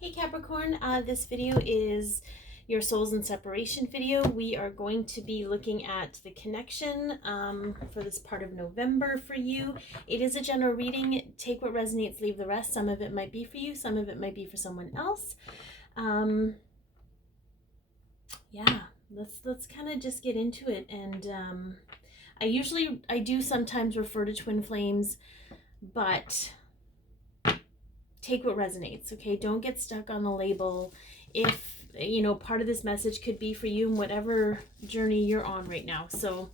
Hey Capricorn, this video is your souls in separation video. We are going to be looking at the connection for this part of November for you. It is a general reading. Take what resonates, leave the rest. Some of it might be for you, some of it might be for someone else. Yeah, let's kind of just get into it. And I do sometimes refer to twin flames, but take what resonates, okay? Don't get stuck on the label. If, part of this message could be for you in whatever journey you're on right now. So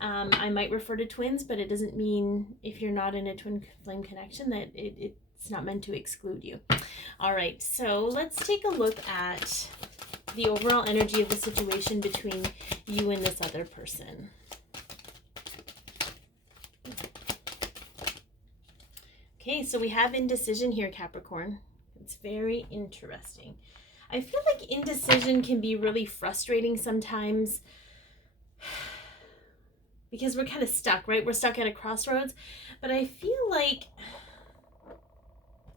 I might refer to twins, but it doesn't mean if you're not in a twin flame connection that it's not meant to exclude you. All right, so let's take a look at the overall energy of the situation between you and this other person. Okay, so we have indecision here, Capricorn. It's very interesting. I feel like indecision can be really frustrating sometimes because we're kind of stuck, right? We're stuck at a crossroads. But I feel like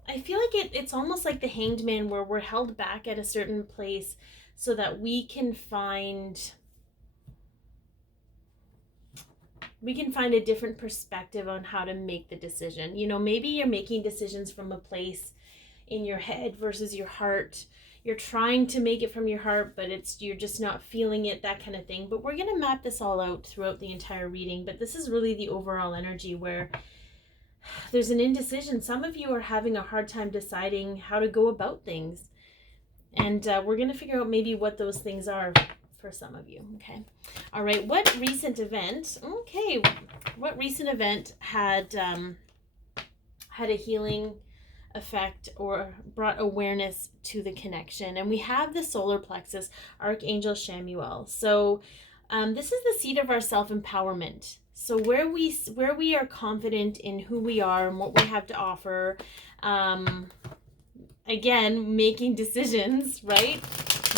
it's almost like the Hanged Man, where we're held back at a certain place so that we can find a different perspective on how to make the decision. Maybe you're making decisions from a place in your head versus your heart. You're trying to make it from your heart, but you're just not feeling it, that kind of thing. But we're going to map this all out throughout the entire reading. But this is really the overall energy where there's an indecision. Some of you are having a hard time deciding how to go about things. And we're going to figure out maybe what those things are for some of you. Okay. All right. What recent event had a healing effect or brought awareness to the connection? And we have the solar plexus, Archangel Shamuel. So this is the seat of our self-empowerment. So where we are confident in who we are and what we have to offer. Again, making decisions, right?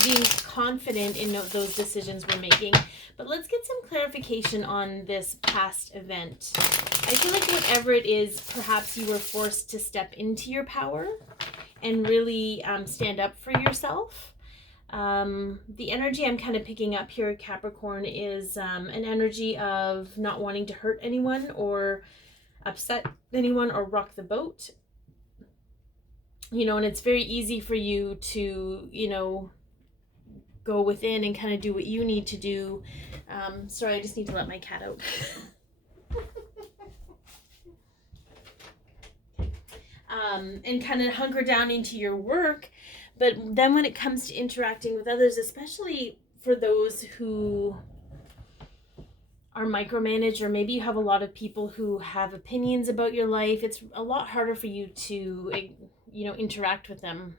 Being confident in those decisions we're making. But let's get some clarification on this past event. I feel like whatever it is, perhaps you were forced to step into your power and really stand up for yourself. The energy I'm kind of picking up here, Capricorn, is an energy of not wanting to hurt anyone or upset anyone or rock the boat. And it's very easy for you to, go within and kind of do what you need to do. Sorry, I just need to let my cat out. And kind of hunker down into your work. But then when it comes to interacting with others, especially for those who are micromanaged, or maybe you have a lot of people who have opinions about your life, it's a lot harder for you to interact with them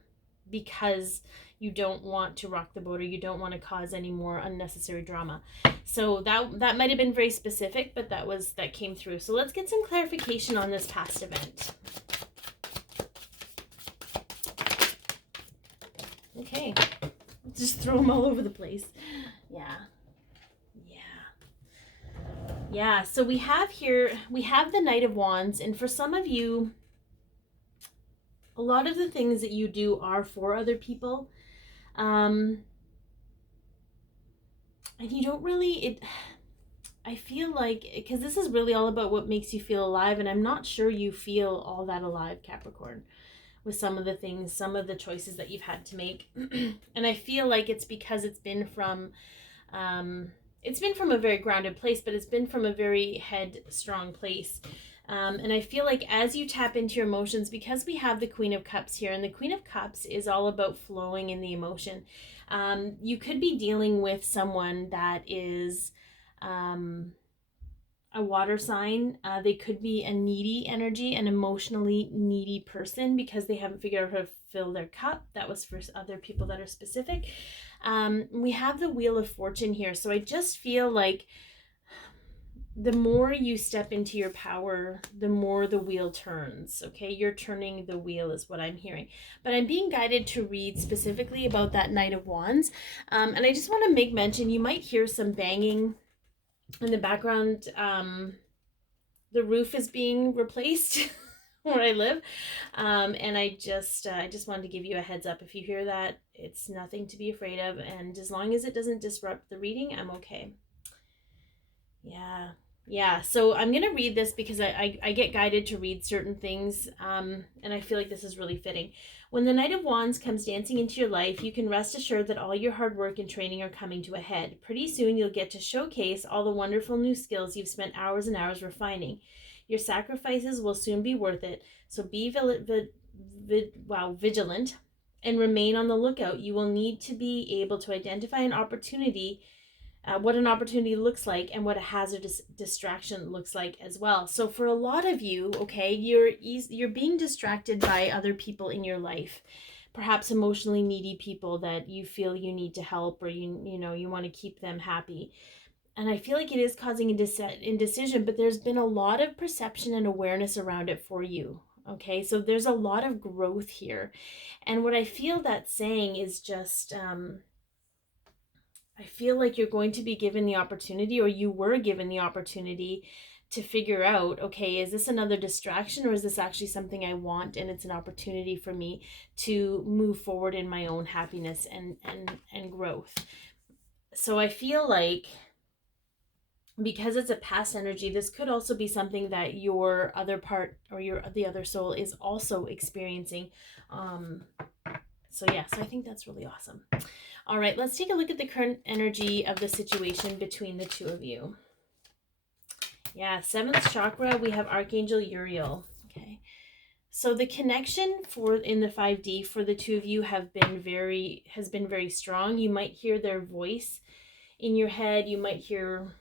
because you don't want to rock the boat, or you don't want to cause any more unnecessary drama. So that might have been very specific, but that came through. So let's get some clarification on this past event. Okay, just throw them all over the place. Yeah, so we have the Knight of Wands, and for some of you, a lot of the things that you do are for other people. And you don't really, I feel like, because this is really all about what makes you feel alive, and I'm not sure you feel all that alive, Capricorn, with some of the things, some of the choices that you've had to make. And I feel like it's because it's been from a very grounded place, but it's been from a very headstrong place. And I feel like as you tap into your emotions, because we have the Queen of Cups here, and the Queen of Cups is all about flowing in the emotion. You could be dealing with someone that is a water sign. They could be a needy energy, an emotionally needy person, because they haven't figured out how to fill their cup. That was for other people that are specific. We have the Wheel of Fortune here. So I just feel like the more you step into your power, the more the wheel turns. Okay, you're turning the wheel is what I'm hearing. But I'm being guided to read specifically about that Knight of Wands. And I just want to make mention, you might hear some banging in the background. The roof is being replaced where I live. And I just wanted to give you a heads up. If you hear that, it's nothing to be afraid of. And as long as it doesn't disrupt the reading, I'm okay. Yeah. Yeah. So I'm going to read this because I get guided to read certain things. And I feel like this is really fitting. When the Knight of Wands comes dancing into your life, you can rest assured that all your hard work and training are coming to a head. Pretty soon you'll get to showcase all the wonderful new skills you've spent hours and hours refining. Your sacrifices will soon be worth it. So be vigilant and remain on the lookout. You will need to be able to identify an opportunity, what an opportunity looks like, and what a hazardous distraction looks like as well. So for a lot of you, okay, you're being distracted by other people in your life, perhaps emotionally needy people that you feel you need to help, or you want to keep them happy. And I feel like it is causing indecision, but there's been a lot of perception and awareness around it for you. Okay, so there's a lot of growth here. And what I feel that's saying is just, I feel like you're going to be given the opportunity, or you were given the opportunity to figure out, okay, is this another distraction, or is this actually something I want, and it's an opportunity for me to move forward in my own happiness and growth. So I feel like, because it's a past energy, this could also be something that your other part, or the other soul, is also experiencing. So I think that's really awesome. All right, let's take a look at the current energy of the situation between the two of you. Yeah, 7th chakra, we have Archangel Uriel. Okay, so the connection in the 5D for the two of you has been very strong. You might hear their voice in your head. You might hear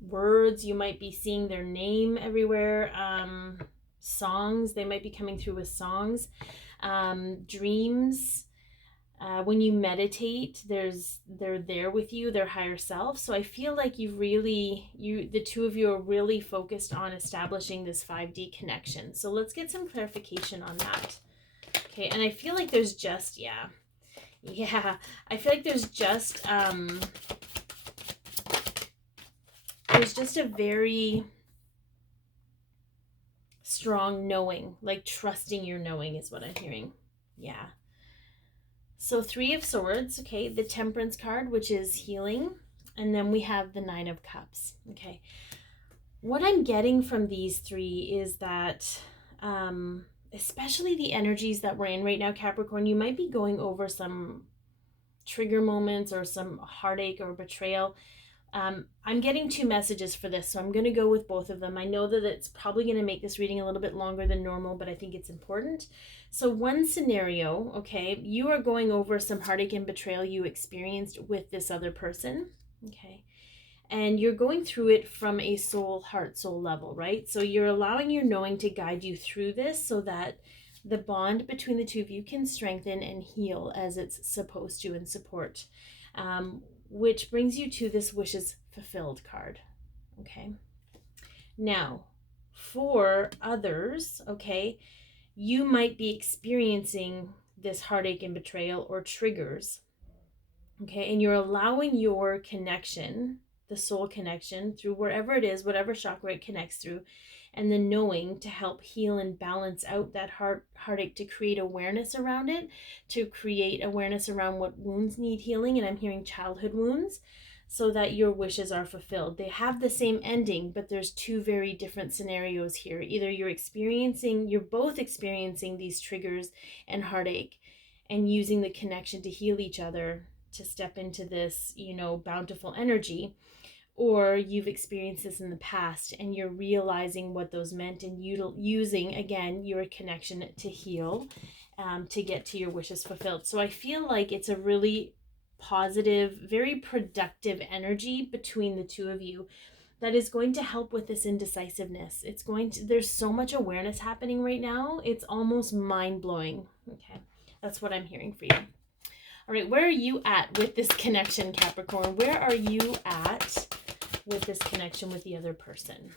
words. You might be seeing their name everywhere. Songs, they might be coming through with songs. Dreams. When you meditate, they're there with you, their higher self. So I feel like the two of you are really focused on establishing this 5D connection. So let's get some clarification on that. Okay, and I feel like there's just, I feel like there's just a very strong knowing, like trusting your knowing is what I'm hearing. Yeah. So 3 of Swords, okay, the Temperance card, which is healing, and then we have the 9 of Cups. Okay, what I'm getting from these 3 is that, especially the energies that we're in right now, Capricorn, you might be going over some trigger moments or some heartache or betrayal. I'm getting 2 messages for this, so I'm going to go with both of them. I know that it's probably going to make this reading a little bit longer than normal, but I think it's important. So one scenario, okay, you are going over some heartache and betrayal you experienced with this other person, okay, and you're going through it from a heart soul level, right? So you're allowing your knowing to guide you through this so that the bond between the two of you can strengthen and heal as it's supposed to, and support. Which brings you to this wishes fulfilled card. Okay. Now, for others, okay, you might be experiencing this heartache and betrayal or triggers. Okay. And you're allowing your connection, the soul connection, through wherever it is, whatever chakra it connects through, and the knowing to help heal and balance out that heartache, to create awareness around it, to create awareness around what wounds need healing. And I'm hearing childhood wounds, so that your wishes are fulfilled. They have the same ending, but there's 2 very different scenarios here. Either you're both experiencing these triggers and heartache and using the connection to heal each other, to step into this, bountiful energy, or you've experienced this in the past and you're realizing what those meant and using, again, your connection to heal, to get to your wishes fulfilled. So I feel like it's a really positive, very productive energy between the two of you that is going to help with this indecisiveness. There's so much awareness happening right now. It's almost mind-blowing. Okay, that's what I'm hearing for you. All right, where are you at with this connection, Capricorn? Where are you at with this connection with the other person?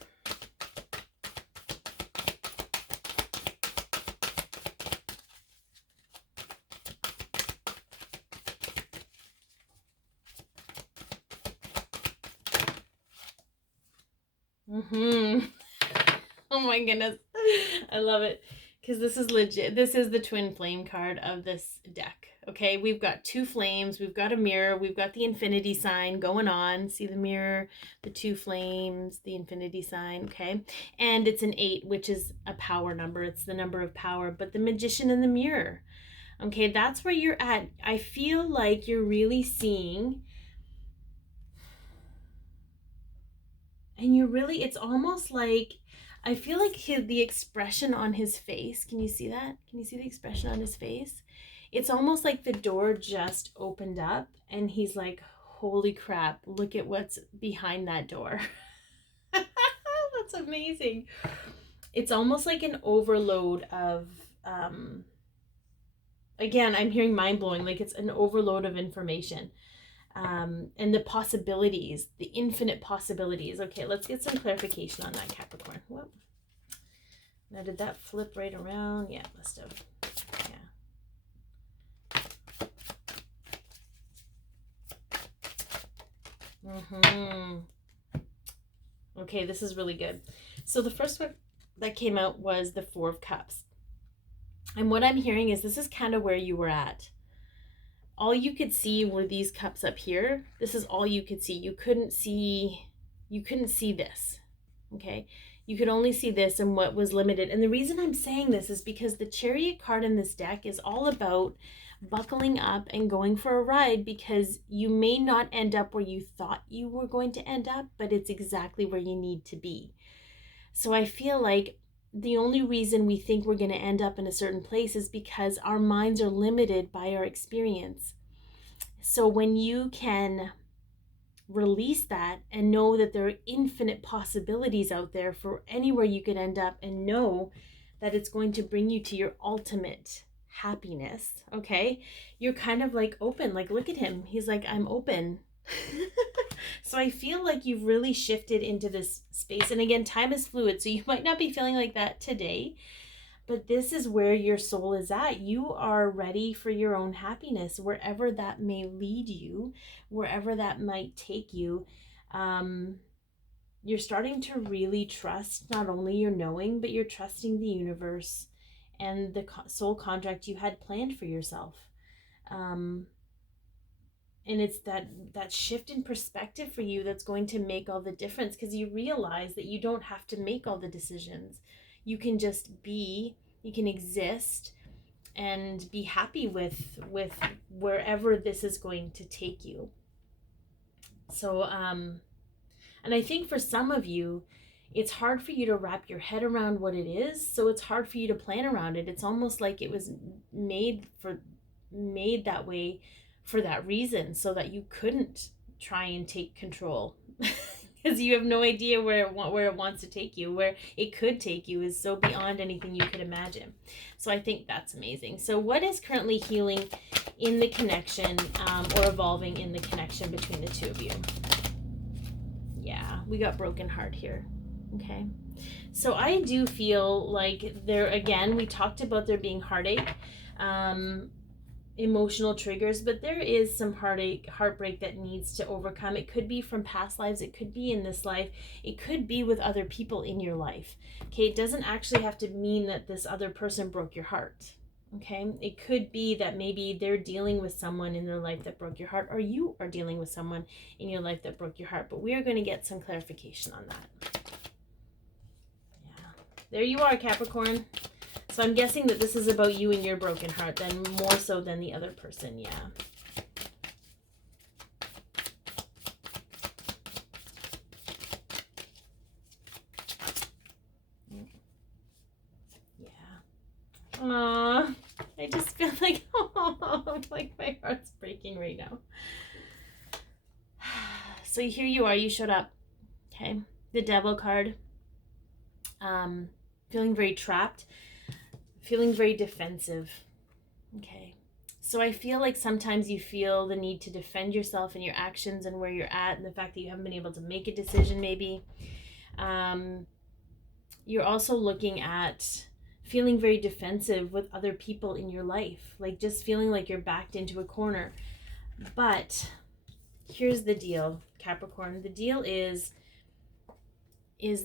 Oh my goodness. I love it. because this is legit. This is the twin flame card of this deck. Okay, we've got two flames, we've got a mirror, we've got the infinity sign going on. See the mirror, the two flames, the infinity sign, okay? And it's an 8, which is a power number. It's the number of power, but the magician in the mirror. Okay, that's where you're at. I feel like you're really seeing, and you're really, it's almost like, I feel like the expression on his face, can you see that? Can you see the expression on his face? It's almost like the door just opened up and he's like, holy crap, look at what's behind that door. That's amazing. It's almost like an overload of, again, I'm hearing mind-blowing, like it's an overload of information. And the possibilities, the infinite possibilities. Okay, let's get some clarification on that, Capricorn. Whoop. Now, did that flip right around? Yeah, it must have. Yeah. Okay, this is really good. So the first one that came out was the 4 of Cups. And what I'm hearing is this is kind of where you were at. All you could see were these cups up here. This is all you could see. You couldn't see this. Okay? You could only see this and what was limited. And the reason I'm saying this is because the Chariot card in this deck is all about buckling up and going for a ride, because you may not end up where you thought you were going to end up, but it's exactly where you need to be. So I feel like the only reason we think we're going to end up in a certain place is because our minds are limited by our experience. So when you can release that and know that there are infinite possibilities out there for anywhere you could end up, and know that it's going to bring you to your ultimate happiness, okay? You're kind of like open, like look at him. He's like, I'm open. So I feel like you've really shifted into this space. And again, time is fluid, so you might not be feeling like that today, but this is where your soul is at. You are ready for your own happiness, wherever that may lead you, wherever that might take you. You're starting to really trust not only your knowing, but you're trusting the universe and the soul contract you had planned for yourself. And it's that shift in perspective for you that's going to make all the difference, because you realize that you don't have to make all the decisions. You can just be, you can exist and be happy with wherever this is going to take you. So, and I think for some of you, it's hard for you to wrap your head around what it is. So it's hard for you to plan around it. It's almost like it was made that way for that reason, so that you couldn't try and take control, because you have no idea where it wants to take you. Where it could take you is so beyond anything you could imagine. So I think that's amazing. So what is currently healing in the connection, or evolving in the connection between the two of you? Yeah, we got broken heart here. Okay, so I do feel like there, again, we talked about there being heartache, emotional triggers, but there is some heartbreak that needs to overcome. It could be from past lives, it could be in this life, it could be with other people in your life. Okay, it doesn't actually have to mean that this other person broke your heart. Okay, it could be that maybe they're dealing with someone in their life that broke your heart, or you are dealing with someone in your life that broke your heart. But we are going to get some clarification on that. Yeah, there you are, Capricorn. So I'm guessing that this is about you and your broken heart, then more so than the other person. Yeah. Yeah. Aww. I just feel like, oh, like my heart's breaking right now. So here you are, you showed up. Okay. The Devil card. Feeling very trapped. Feeling very defensive. Okay. So I feel like sometimes you feel the need to defend yourself and your actions and where you're at, and the fact that you haven't been able to make a decision maybe. You're also looking at feeling very defensive with other people in your life, like just feeling like you're backed into a corner. But here's the deal, Capricorn. The deal is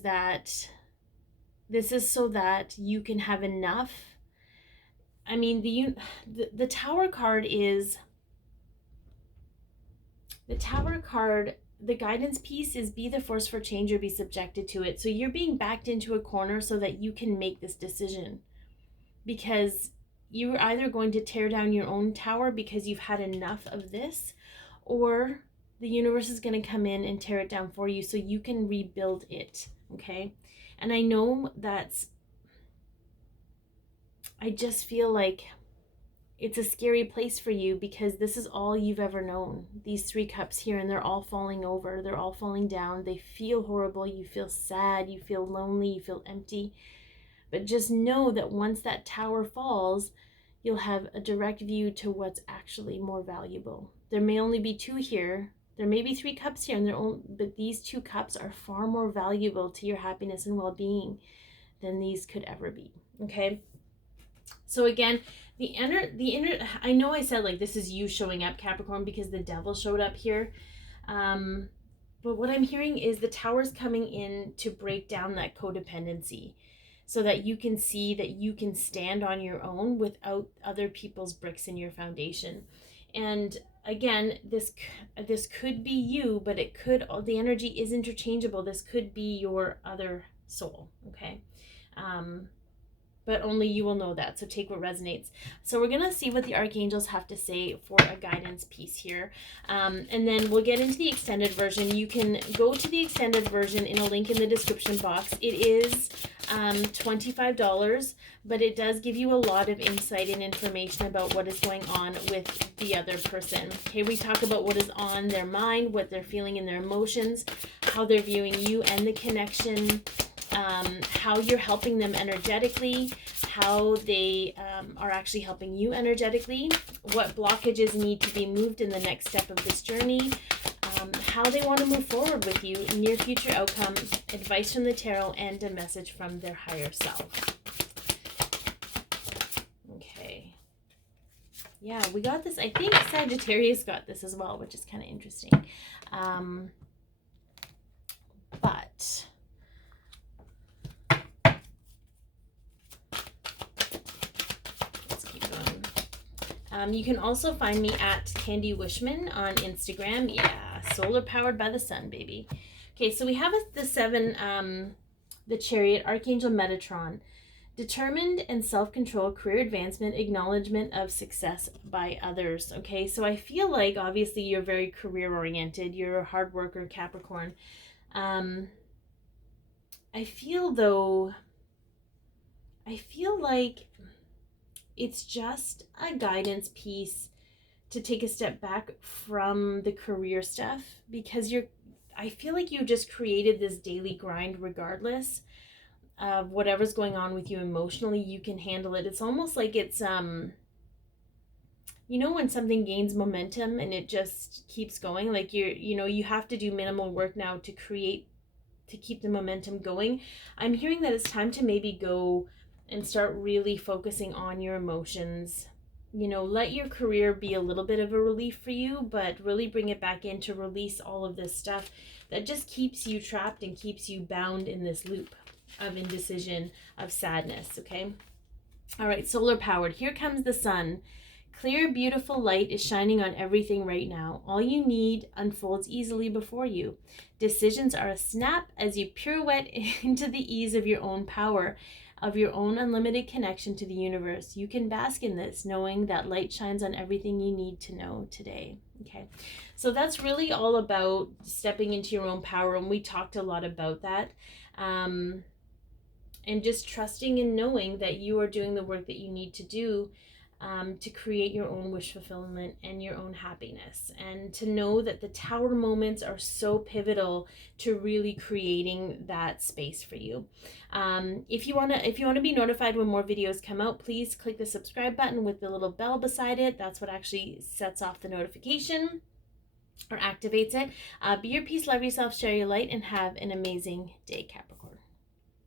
that This is so that you can have enough. I mean, the Tower card is, the Tower card, the guidance piece is be the force for change or be subjected to it. So you're being backed into a corner so that you can make this decision, because you're either going to tear down your own tower because you've had enough of this, or the universe is going to come in and tear it down for you so you can rebuild it. Okay. And I know I just feel like it's a scary place for you because this is all you've ever known. These 3 cups here, and they're all falling over. They're all falling down. They feel horrible. You feel sad. You feel lonely. You feel empty. But just know that once that tower falls, you'll have a direct view to what's actually more valuable. There may only be 2 here. There may be 3 cups here, but these 2 cups are far more valuable to your happiness and well-being than these could ever be. Okay? So again, the inner, I know I said like this is you showing up, Capricorn, because the devil showed up here. But what I'm hearing is the tower's coming in to break down that codependency so that you can see that you can stand on your own without other people's bricks in your foundation. And again, this could be you, but the energy is interchangeable. This could be your other soul, okay? But only you will know that, so take what resonates. So we're going to see what the archangels have to say for a guidance piece here. And then we'll get into the extended version. You can go to the extended version in a link in the description box. It is $25, but it does give you a lot of insight and information about what is going on with the other person. Okay, we talk about what is on their mind, what they're feeling in their emotions, how they're viewing you and the connection, how you're helping them energetically, how they are actually helping you energetically, what blockages need to be moved in the next step of this journey, how they want to move forward with you, near future outcome, advice from the tarot, and a message from their higher self. Okay. Yeah, we got this. I think Sagittarius got this as well, which is kind of interesting. But you can also find me at Candy Wishman on Instagram. Yeah, solar powered by the sun, baby. Okay, so we have the 7, the Chariot, Archangel Metatron. Determined and self-control, career advancement, acknowledgement of success by others. Okay, so I feel like obviously you're very career-oriented. You're a hard worker, Capricorn. I feel like it's just a guidance piece to take a step back from the career stuff, because I feel like you just created this daily grind regardless of whatever's going on with you emotionally. You can handle it. It's almost like it's you know, when something gains momentum and it just keeps going, like you have to do minimal work now to keep the momentum going. I'm hearing that it's time to maybe go and start really focusing on your emotions. You know, let your career be a little bit of a relief for you, but really bring it back in to release all of this stuff that just keeps you trapped and keeps you bound in this loop of indecision, of sadness, okay? All right, solar powered. Here comes the sun. Clear, beautiful light is shining on everything right now. All you need unfolds easily before you. Decisions are a snap as you pirouette into the ease of your own power, of your own unlimited connection to the universe. You can bask in this, knowing that light shines on everything you need to know today. Okay, so that's really all about stepping into your own power, and we talked a lot about that. And just trusting and knowing that you are doing the work that you need to do to create your own wish fulfillment and your own happiness, and to know that the tower moments are so pivotal to really creating that space for you. If you want to be notified when more videos come out, please click the subscribe button with the little bell beside it. That's what actually sets off the notification or activates it. Be your peace, love yourself, share your light, and have an amazing day, Capricorn.